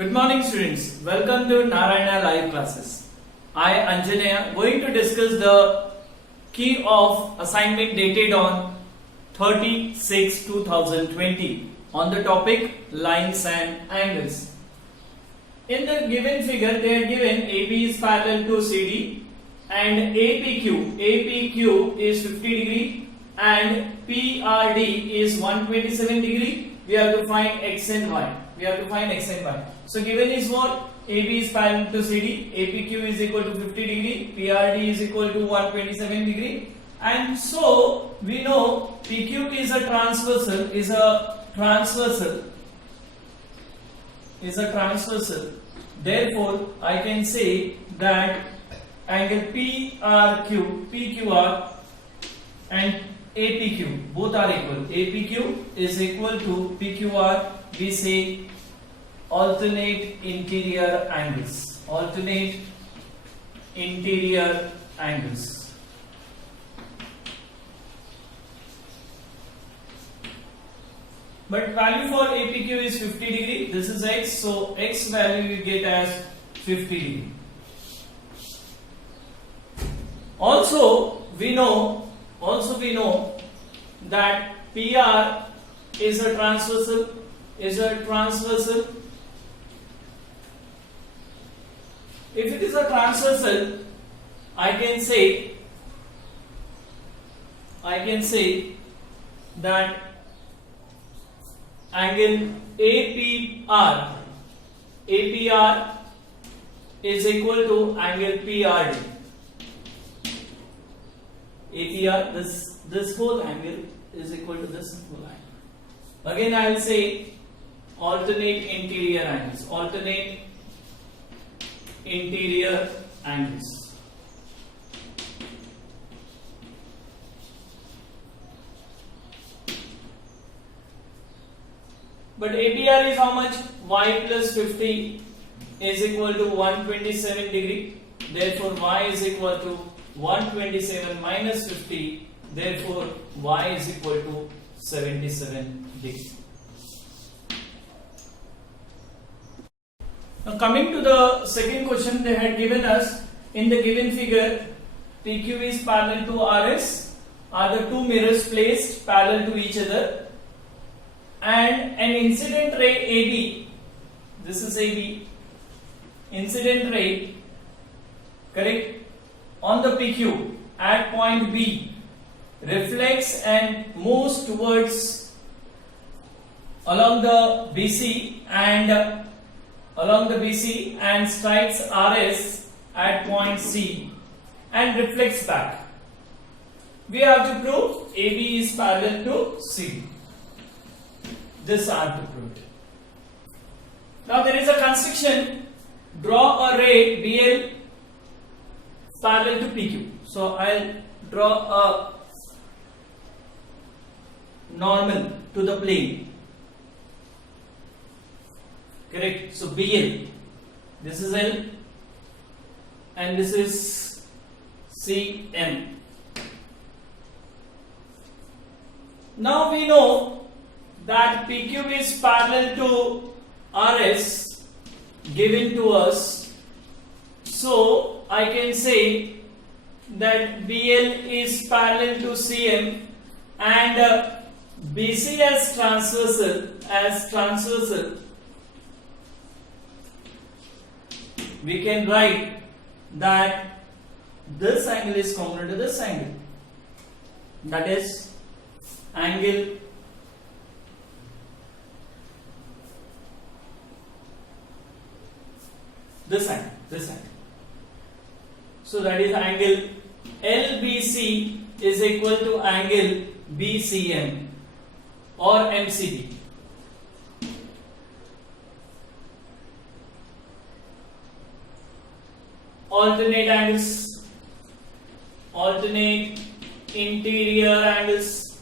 Good morning students, welcome to Narayana live classes. I Anjaneya going to discuss the key of assignment dated on 30/6/2020 on the topic lines and angles. In the given figure they are given AB is parallel to CD and APQ is 50 degree and PRD is 127 degree. We have to find X and Y. So given is what? AB is parallel to CD, APQ is equal to 50 degree, PRD is equal to 127 degree, and so we know PQ is a transversal. Therefore, I can say that angle PQR and APQ both are equal. APQ is equal to PQR. We say alternate interior angles. But value for APQ is 50 degree. This is X, so X value we get as 50 degree. Also we know that PR is a transversal. If it is a transversal, I can say that angle APR is equal to angle PRD. APR, this whole angle is equal to this whole angle. Again I will say alternate interior angles. But APR is how much? Y plus 50 is equal to 127 degree. Therefore Y is equal to 127 minus 50. Therefore Y is equal to 77 degree. Now coming to the second question, they had given us in the given figure PQ is parallel to RS, are the two mirrors placed parallel to each other, and an incident ray AB, this is AB, incident ray, correct, on the PQ at point B reflects and moves towards along the BC and strikes RS at point C and reflects back. We have to prove AB is parallel to CD. This I have to prove it. Now there is a construction. Draw a ray BL parallel to PQ. So I'll draw a normal to the plane. Correct. So BL, this is L and this is CM. Now we know that PQ is parallel to RS given to us, so I can say that BL is parallel to CM and BC as transversal. We can write that this angle is common to this angle, that is angle this angle. So that is angle LBC is equal to angle BCM or MCB. Alternate angles, alternate interior angles.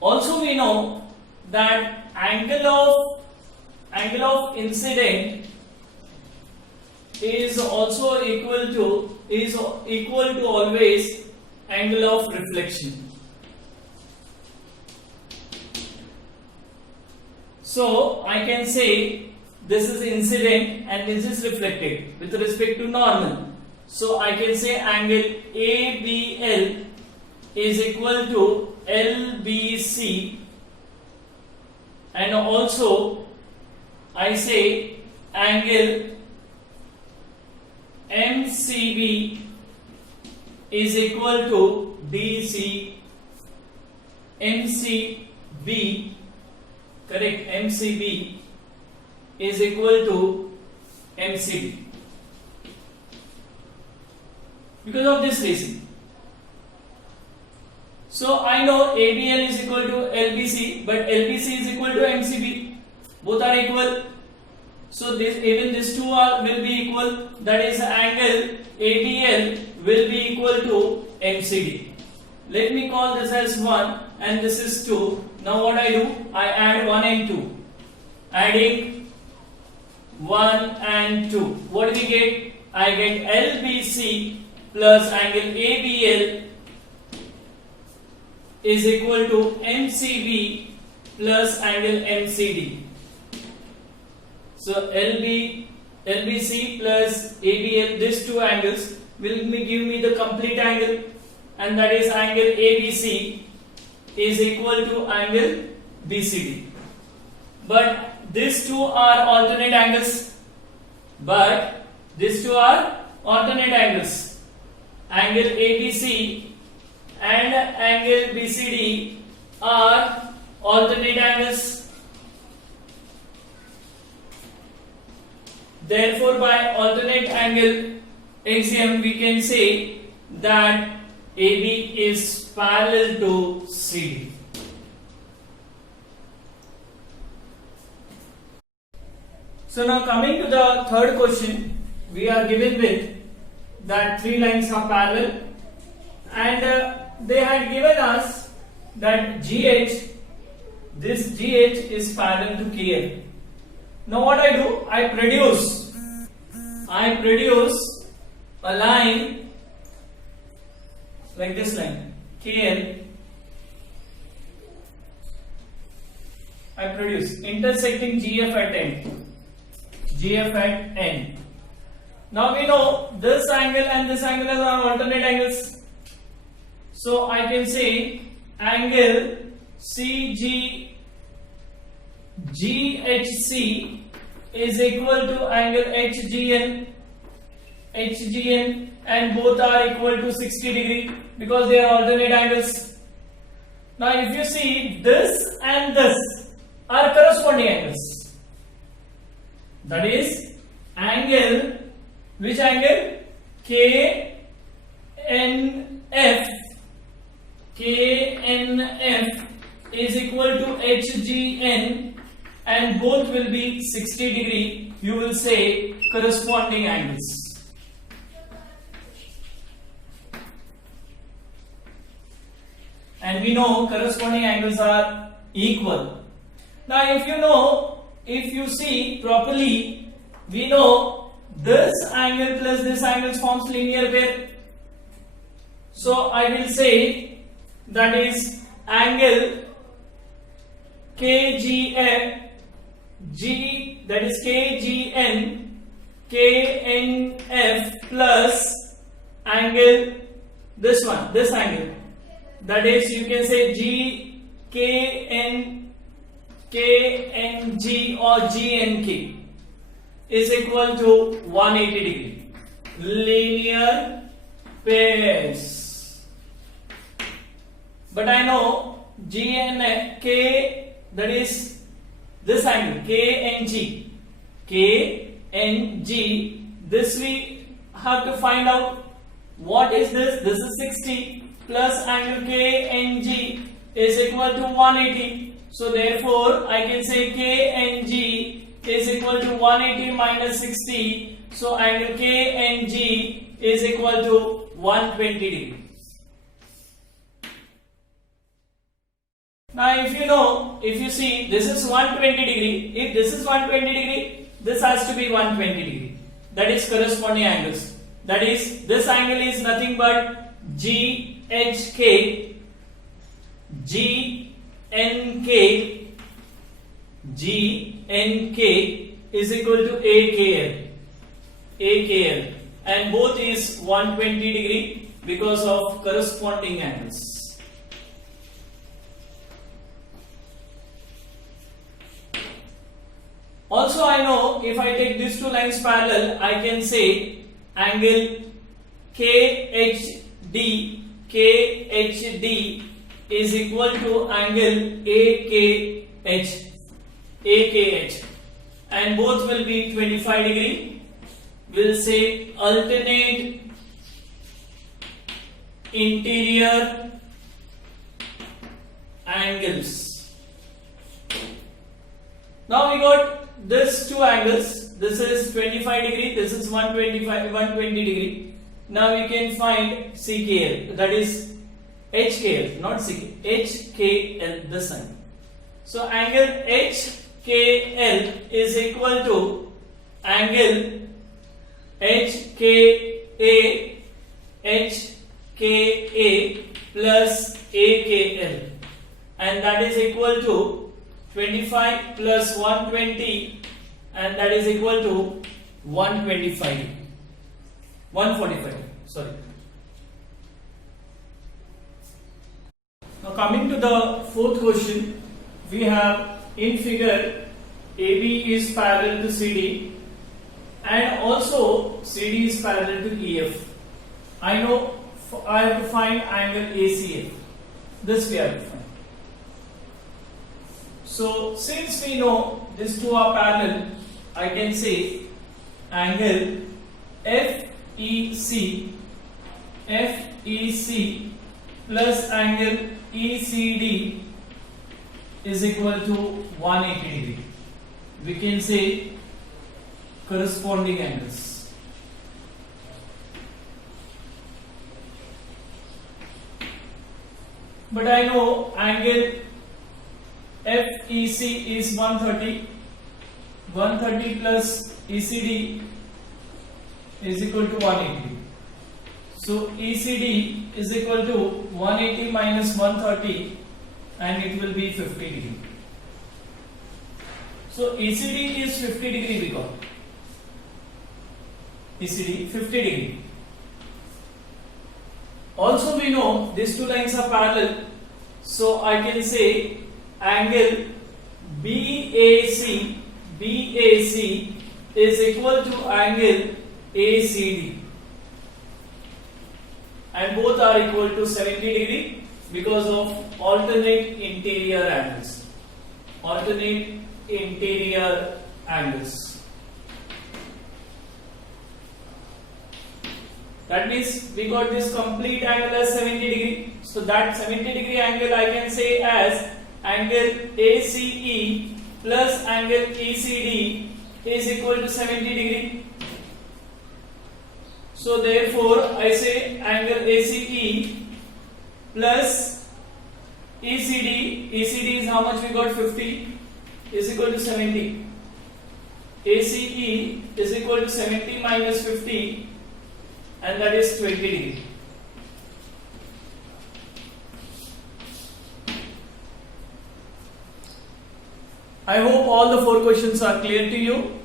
Also we know that angle of incident is also equal to always angle of reflection. So I can say this is incident and this is reflected with respect to normal. So I can say angle ABL is equal to LBC, and also I say angle MCB is equal to DC. MCB, correct, MCB is equal to MCD. Because of this reason. So I know ABL is equal to LBC, but LBC is equal to MCB. Both are equal. So this, even these two will be equal. That is, angle ABL will be equal to MCD. Let me call this as 1 and this is 2. Now what I do? I add 1 and 2. Adding 1 and 2. What do we get? I get LBC plus angle ABL is equal to MCB plus angle MCD. So LBC plus ABL, these two angles will give me the complete angle, and that is angle ABC is equal to angle BCD. But these two are alternate angles. Angle ABC and angle BCD are alternate angles. Therefore, by alternate angle axiom, we can say that AB is parallel to CD. So now coming to the third question, we are given with that three lines are parallel, and they had given us that GH, this GH is parallel to KL. Now what I do? I produce a line like this line, KL. I produce intersecting GF at N. Now we know this angle and this angle are alternate angles. So I can say angle GHC is equal to angle HGN, and both are equal to 60 degree because they are alternate angles. Now if you see, this and this are corresponding angles. That is angle, which angle? KNF is equal to HGN, and both will be 60 degree. You will say corresponding angles. And we know corresponding angles are equal. Now if you see properly, we know this angle plus this angle forms linear pair. So I will say that is angle KNF plus angle this angle, that is, you can say KNG or GNK is equal to 180 degree. Linear pairs. But I know GNK, that is this angle KNG, this we have to find out what is this. This is 60 plus angle KNG is equal to 180. So therefore I can say KNG is equal to 180 minus 60. So angle KNG is equal to 120 degree. Now if you see, this is 120 degree. If this is 120 degree, this has to be 120 degree. That is corresponding angles. That is, this angle is nothing but GHK, GNK, GNK is equal to AKL, and both is 120 degree because of corresponding angles. Also, I know if I take these two lines parallel, I can say angle KHD is equal to angle AKH, and both will be 25 degree. We'll say alternate interior angles. Now we got this two angles. This is 25 degree, this is 120 degree. Now we can find CKL, that is HKL, not CK, HKL, this side. So angle HKL is equal to angle HKA plus AKL, and that is equal to 25 plus 120, and that is equal to 145. Sorry. Now coming to the fourth question, we have in figure AB is parallel to CD and also CD is parallel to EF. I know I have to find angle ACF. This we have to find. So since we know these two are parallel, I can say angle FEC plus angle ECD is equal to 180 degree. We can say corresponding angles. But I know angle FEC is 130. 130 plus ECD is equal to 180. So ECD is equal to 180 minus 130, and it will be 50 degree. So ECD is 50 degree we got. ECD 50 degree. Also we know these two lines are parallel, so I can say angle BAC is equal to angle ACD, and both are equal to 70 degree because of alternate interior angles. Alternate interior angles. That means we got this complete angle as 70 degree. So that 70 degree angle I can say as angle ACE plus angle ECD is equal to 70 degree. So therefore I say angle ACE plus ECD is how much we got, 50, is equal to 70. ACE is equal to 70 minus 50, and that is 20 degree. I hope all the 4 questions are clear to you.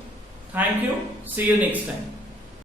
Thank you. See you next time.